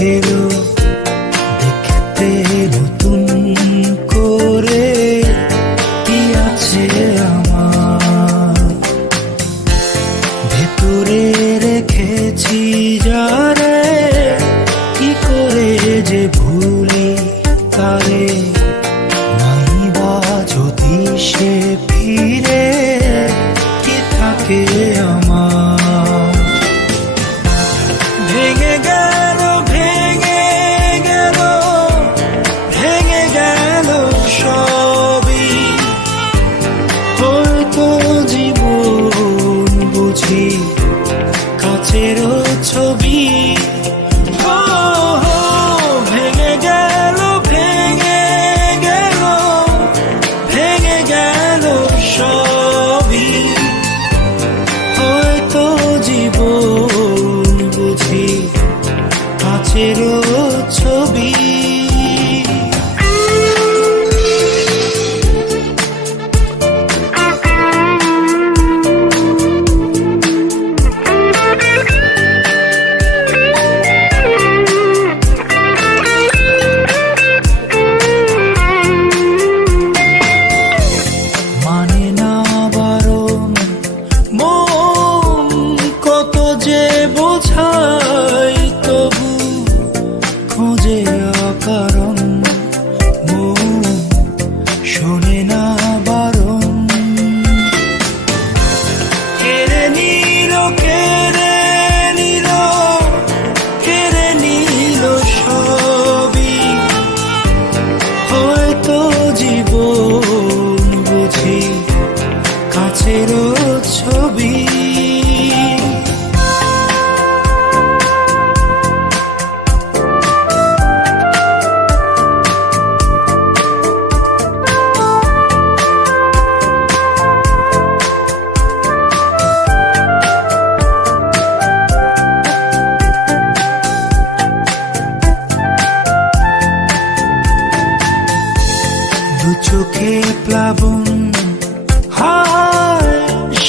এলো দেখতে নতুন করে কি আছে আমার ভেতরে রেখেছি যারে কি করে যে ভুলি তারে নাই বা যদি সে ফিরে কি থাকে আমার ভেঙে গেল ভেঙে গেল সবই হয়তো জীবন বুঝি কাছের ছবি ভেঙে গেল সবই হয়তো জীবন বুঝি কাছের ছবি মানে না বারণ মন কত যে বোঝাই তবু খোঁজে অকারণ মন শোনে না বারণ কেড়ে নিল সবই হয়তো জীবন বুঝি কাছের ছবি দু চোখে প্লাবন হায়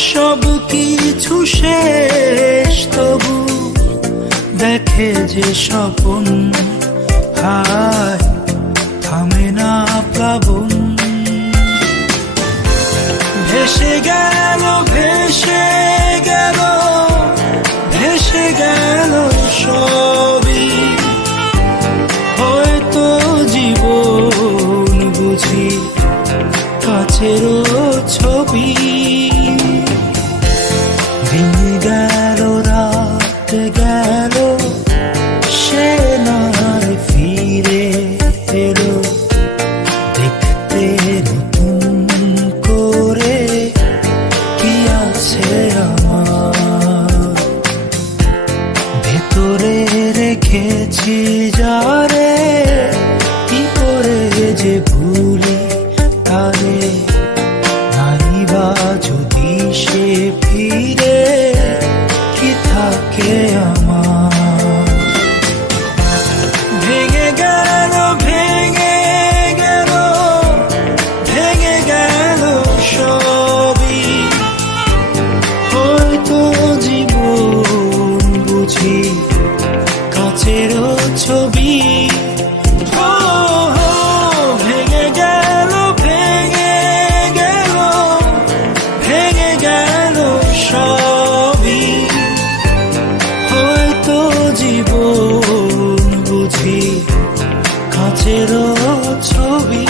সব কিছু শেষ তবু দেখে যে স্বপন হায় থামে না প্লাবন ভেসে গেল সবই হয়তো জীবন বুঝি কাছের ছবি দিন গেল রাত গেল সে নার ফিরে এলো দেখতে নতুন করে কি আছে আমার ভেতরে রেখেছি যারে কি করে যে ভুলি তারে নাই বা যদি সে ফিরে কি থাকে আমার ভেঙে গেল সবই হয়তো জীবন বুঝি কাছের ছবি ভেঙে গেল সবই হয়তো জীবন বুঝি কাছের ছবি।